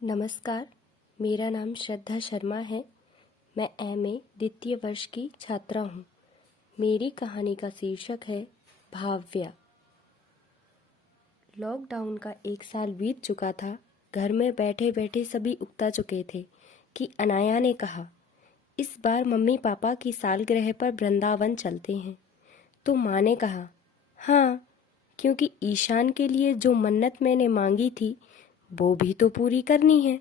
नमस्कार, मेरा नाम श्रद्धा शर्मा है। मैं एमए द्वितीय वर्ष की छात्रा हूँ। मेरी कहानी का शीर्षक है भाव्या। लॉकडाउन का 1 साल बीत चुका था। घर में बैठे बैठे सभी उकता चुके थे कि अनाया ने कहा, इस बार मम्मी पापा की सालगिरह पर वृंदावन चलते हैं। तो माँ ने कहा, हाँ, क्योंकि ईशान के लिए जो मन्नत मैंने मांगी थी वो भी तो पूरी करनी है।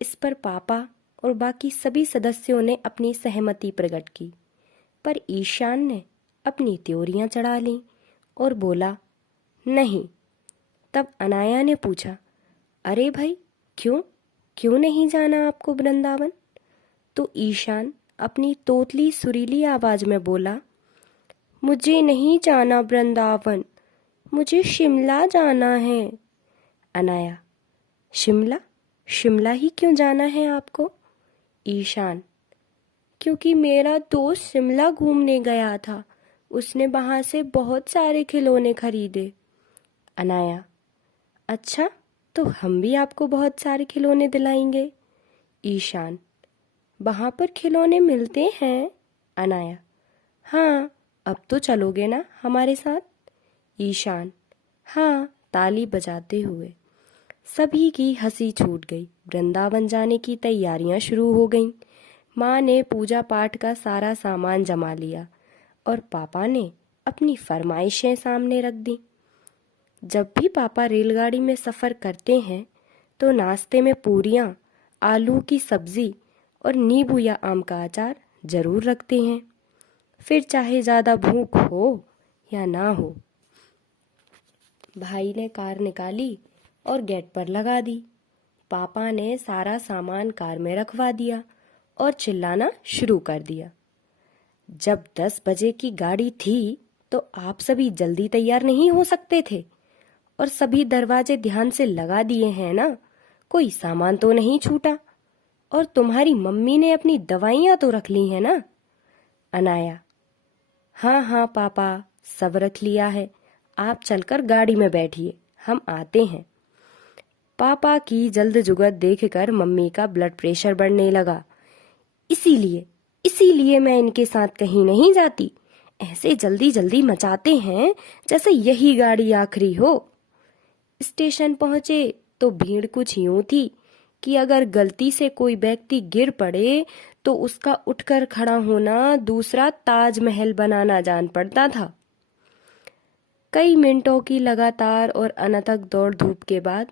इस पर पापा और बाकी सभी सदस्यों ने अपनी सहमति प्रकट की, पर ईशान ने अपनी त्योरियां चढ़ा लीं और बोला, नहीं। तब अनाया ने पूछा, अरे भाई, क्यों क्यों नहीं जाना आपको वृंदावन? तो ईशान अपनी तोतली सुरीली आवाज में बोला, मुझे नहीं जाना वृंदावन, मुझे शिमला जाना है। अनाया, शिमला? शिमला ही क्यों जाना है आपको? ईशान, क्योंकि मेरा दोस्त शिमला घूमने गया था, उसने वहां से बहुत सारे खिलौने खरीदे। अनाया, अच्छा, तो हम भी आपको बहुत सारे खिलौने दिलाएंगे। ईशान, वहां पर खिलौने मिलते हैं? अनाया, हाँ, अब तो चलोगे ना हमारे साथ? ईशान, हाँ, ताली बजाते हुए। सभी की हंसी छूट गई। वृंदावन जाने की तैयारियां शुरू हो गईं। माँ ने पूजा पाठ का सारा सामान जमा लिया और पापा ने अपनी फरमाइशें सामने रख दी। जब भी पापा रेलगाड़ी में सफ़र करते हैं तो नाश्ते में पूरियाँ, आलू की सब्ज़ी और नींबू या आम का अचार ज़रूर रखते हैं, फिर चाहे ज़्यादा भूख हो या ना हो। भाई ने कार निकाली और गेट पर लगा दी। पापा ने सारा सामान कार में रखवा दिया और चिल्लाना शुरू कर दिया, जब 10 बजे की गाड़ी थी तो आप सभी जल्दी तैयार नहीं हो सकते थे? और सभी दरवाजे ध्यान से लगा दिए हैं ना? कोई सामान तो नहीं छूटा? और तुम्हारी मम्मी ने अपनी दवाइयाँ तो रख ली हैं ना? अनाया, हाँ हाँ पापा, सब रख लिया है। आप चलकर गाड़ी में बैठिए, हम आते हैं। पापा की जल्द जुगत देखकर मम्मी का ब्लड प्रेशर बढ़ने लगा। इसीलिए मैं इनके साथ कहीं नहीं जाती। ऐसे जल्दी जल्दी मचाते हैं जैसे यही गाड़ी आखिरी हो। स्टेशन पहुंचे तो भीड़ कुछ यूं थी कि अगर गलती से कोई व्यक्ति गिर पड़े तो उसका उठकर खड़ा होना दूसरा ताजमहल बनाना जान पड़ता था। कई मिनटों की लगातार और अनथक दौड़ धूप के बाद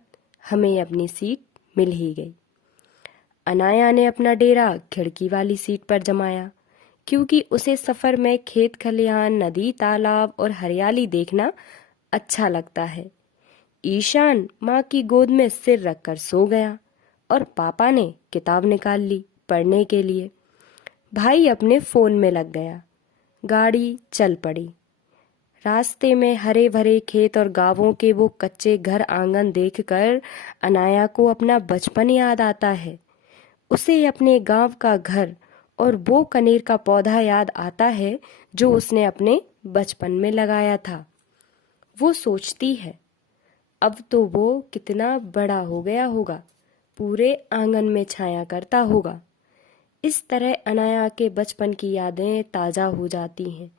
हमें अपनी सीट मिल ही गई। अनाया ने अपना डेरा खिड़की वाली सीट पर जमाया, क्योंकि उसे सफ़र में खेत खलिहान, नदी, तालाब और हरियाली देखना अच्छा लगता है। ईशान माँ की गोद में सिर रखकर सो गया और पापा ने किताब निकाल ली पढ़ने के लिए। भाई अपने फ़ोन में लग गया। गाड़ी चल पड़ी। रास्ते में हरे भरे खेत और गांवों के वो कच्चे घर आंगन देखकर अनाया को अपना बचपन याद आता है। उसे अपने गांव का घर और वो कनेर का पौधा याद आता है जो उसने अपने बचपन में लगाया था। वो सोचती है, अब तो वो कितना बड़ा हो गया होगा, पूरे आंगन में छाया करता होगा। इस तरह अनाया के बचपन की यादें ताज़ा हो जाती हैं।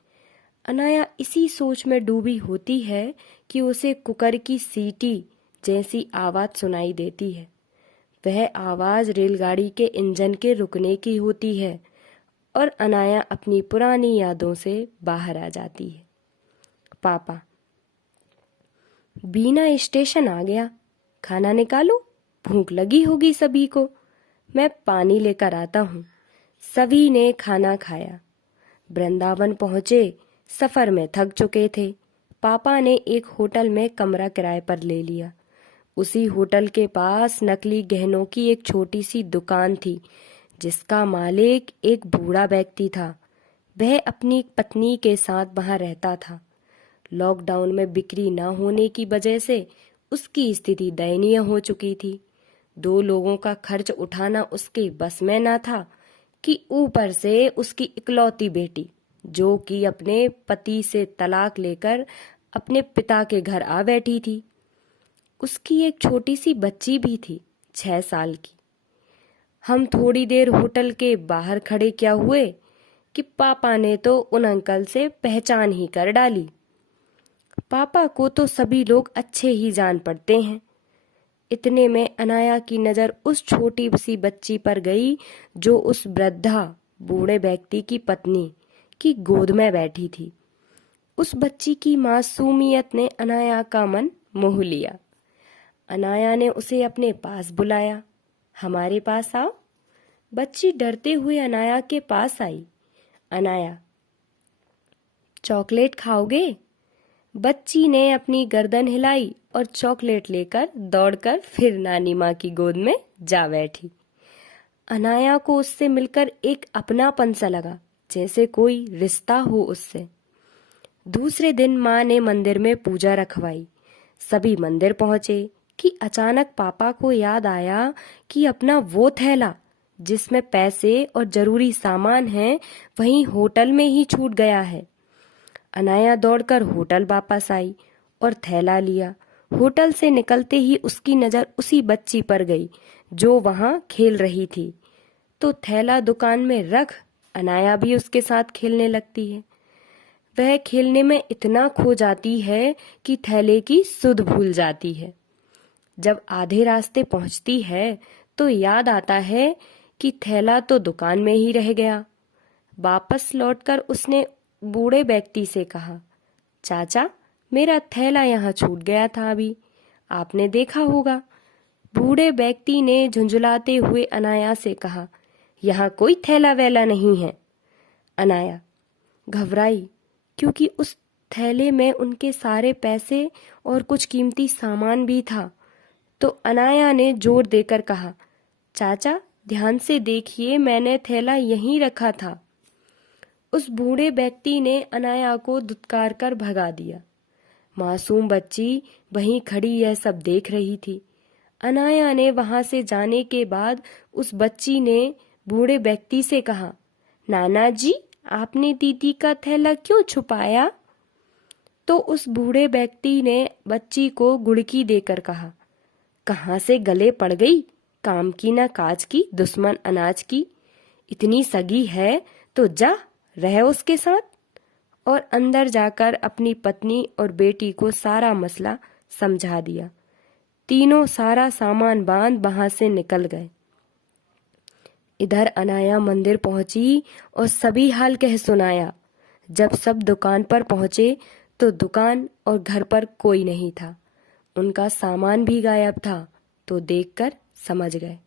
अनाया इसी सोच में डूबी होती है कि उसे कुकर की सीटी जैसी आवाज़ सुनाई देती है। वह आवाज़ रेलगाड़ी के इंजन के रुकने की होती है और अनाया अपनी पुरानी यादों से बाहर आ जाती है। पापा, बीना स्टेशन आ गया, खाना निकालो, भूख लगी होगी सभी को। मैं पानी लेकर आता हूँ। सभी ने खाना खाया। वृंदावन पहुँचे। सफ़र में थक चुके थे। पापा ने एक होटल में कमरा किराए पर ले लिया। उसी होटल के पास नकली गहनों की एक छोटी सी दुकान थी, जिसका मालिक एक बूढ़ा व्यक्ति था। वह अपनी पत्नी के साथ वहाँ रहता था। लॉकडाउन में बिक्री न होने की वजह से उसकी स्थिति दयनीय हो चुकी थी। 2 लोगों का खर्च उठाना उसके बस में न था कि ऊपर से उसकी इकलौती बेटी, जो कि अपने पति से तलाक लेकर अपने पिता के घर आ बैठी थी, उसकी एक छोटी सी बच्ची भी थी 6 साल की। हम थोड़ी देर होटल के बाहर खड़े क्या हुए कि पापा ने तो उन अंकल से पहचान ही कर डाली। पापा को तो सभी लोग अच्छे ही जान पड़ते हैं। इतने में अनाया की नज़र उस छोटी सी बच्ची पर गई जो उस वृद्धा बूढ़े व्यक्ति की पत्नी की गोद में बैठी थी। उस बच्ची की मासूमियत ने अनाया का मन मोह लिया। अनाया ने उसे अपने पास बुलाया। हमारे पास आओ। बच्ची डरते हुए अनाया के पास आई। अनाया, चॉकलेट खाओगे? बच्ची ने अपनी गर्दन हिलाई और चॉकलेट लेकर दौड़कर फिर नानी माँ की गोद में जा बैठी। अनाया को उससे मिलकर एक अपनापन सा लगा, जैसे कोई रिश्ता हो उससे। दूसरे दिन माँ ने मंदिर में पूजा रखवाई। सभी मंदिर पहुंचे कि अचानक पापा को याद आया कि अपना वो थैला जिसमें पैसे और जरूरी सामान हैं वहीं होटल में ही छूट गया है। अनाया दौड़कर होटल वापस आई और थैला लिया। होटल से निकलते ही उसकी नज़र उसी बच्ची पर गई जो वहां खेल रही थी, तो थैला दुकान में रख अनाया भी उसके साथ खेलने लगती है। वह खेलने में इतना खो जाती है कि थैले की सुध भूल जाती है। जब आधे रास्ते पहुंचती है तो याद आता है कि थैला तो दुकान में ही रह गया। वापस लौटकर उसने बूढ़े व्यक्ति से कहा, चाचा, मेरा थैला यहाँ छूट गया था, अभी आपने देखा होगा। बूढ़े व्यक्ति ने झुंझुलाते हुए अनाया से कहा, यहाँ कोई थैला वैला नहीं है। अनाया घबराई क्योंकि उस थैले में उनके सारे पैसे और कुछ कीमती सामान भी था। तो अनाया ने जोर देकर कहा, चाचा ध्यान से देखिए, मैंने थैला यहीं रखा था। उस बूढ़े व्यक्ति ने अनाया को धुतकार कर भगा दिया। मासूम बच्ची वहीं खड़ी यह सब देख रही थी। अनाया ने वहां से जाने के बाद उस बच्ची ने बूढ़े व्यक्ति से कहा, नाना जी, आपने दीदी का थैला क्यों छुपाया? तो उस बूढ़े व्यक्ति ने बच्ची को गुड़की देकर कहा, कहाँ से गले पड़ गई, काम की ना काज की, दुश्मन अनाज की। इतनी सगी है तो जा रह उसके साथ। और अंदर जाकर अपनी पत्नी और बेटी को सारा मसला समझा दिया। तीनों सारा सामान बांध वहां से निकल गए। इधर अनाया मंदिर पहुंची और सभी हाल कह सुनाया। जब सब दुकान पर पहुंचे तो दुकान और घर पर कोई नहीं था। उनका सामान भी गायब था, तो देखकर समझ गए।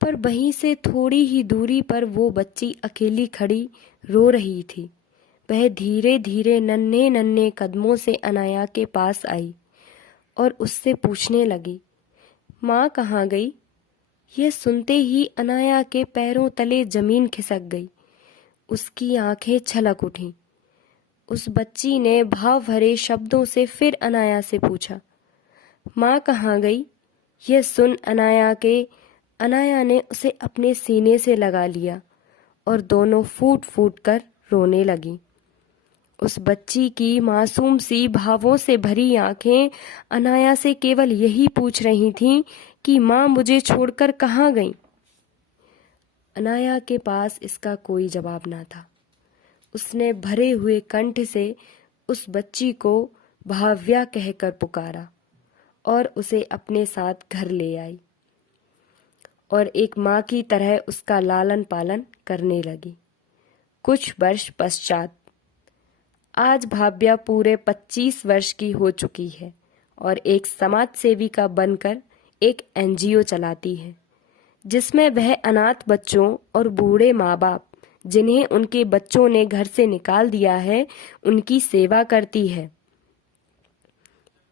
पर वहीं से थोड़ी ही दूरी पर वो बच्ची अकेली खड़ी रो रही थी। वह धीरे धीरे नन्हे नन्हे कदमों से अनाया के पास आई और उससे पूछने लगी, माँ कहाँ गई? यह सुनते ही अनाया के पैरों तले जमीन खिसक गई। उसकी आंखें छलक उठीं। उस बच्ची ने भाव भरे शब्दों से फिर अनाया से पूछा, माँ कहाँ गई? यह सुन अनाया ने उसे अपने सीने से लगा लिया और दोनों फूट फूट कर रोने लगी। उस बच्ची की मासूम सी भावों से भरी आंखें अनाया से केवल यही पूछ रही थीं कि माँ मुझे छोड़कर कहाँ गई? अनाया के पास इसका कोई जवाब ना था। उसने भरे हुए कंठ से उस बच्ची को भाव्या कहकर पुकारा और उसे अपने साथ घर ले आई और एक माँ की तरह उसका लालन पालन करने लगी। कुछ वर्ष पश्चात आज भाव्या पूरे 25 वर्ष की हो चुकी है और एक समाज सेविका बनकर एक एनजीओ चलाती है, जिसमें वह अनाथ बच्चों और बूढ़े माँ बाप जिन्हें उनके बच्चों ने घर से निकाल दिया है, उनकी सेवा करती है।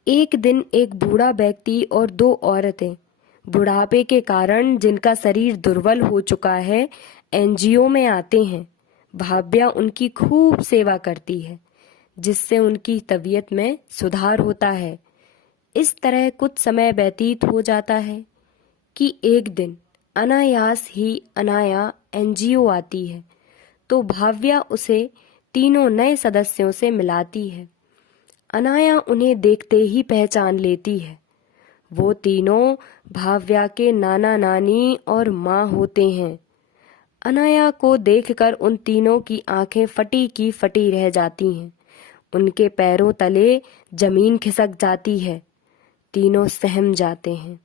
एक दिन एक बूढ़ा व्यक्ति और 2 औरतें बुढ़ापे के कारण जिनका शरीर दुर्बल हो चुका है, एनजीओ में आते हैं। भाव्या उनकी खूब सेवा करती है, जिससे उनकी तबीयत में सुधार होता है। इस तरह कुछ समय व्यतीत हो जाता है कि एक दिन अनायास ही अनाया एनजीओ आती है, तो भाव्या उसे तीनों नए सदस्यों से मिलाती है। अनाया उन्हें देखते ही पहचान लेती है। वो तीनों भाव्या के नाना नानी और माँ होते हैं। अनाया को देखकर उन तीनों की आंखें फटी की फटी रह जाती हैं। उनके पैरों तले जमीन खिसक जाती है। तीनों सहम जाते हैं।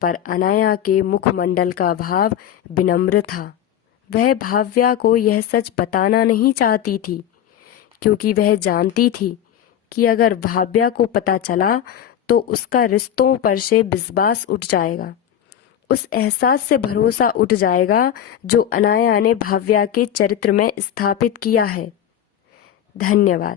पर अनाया के मुखमंडल का भाव विनम्र था। वह भाव्या को यह सच बताना नहीं चाहती थी, क्योंकि वह जानती थी कि अगर भाव्या को पता चला तो उसका रिश्तों पर से विश्वास उठ जाएगा। उस एहसास से भरोसा उठ जाएगा जो अनाया ने भाव्या के चरित्र में स्थापित किया है। धन्यवाद।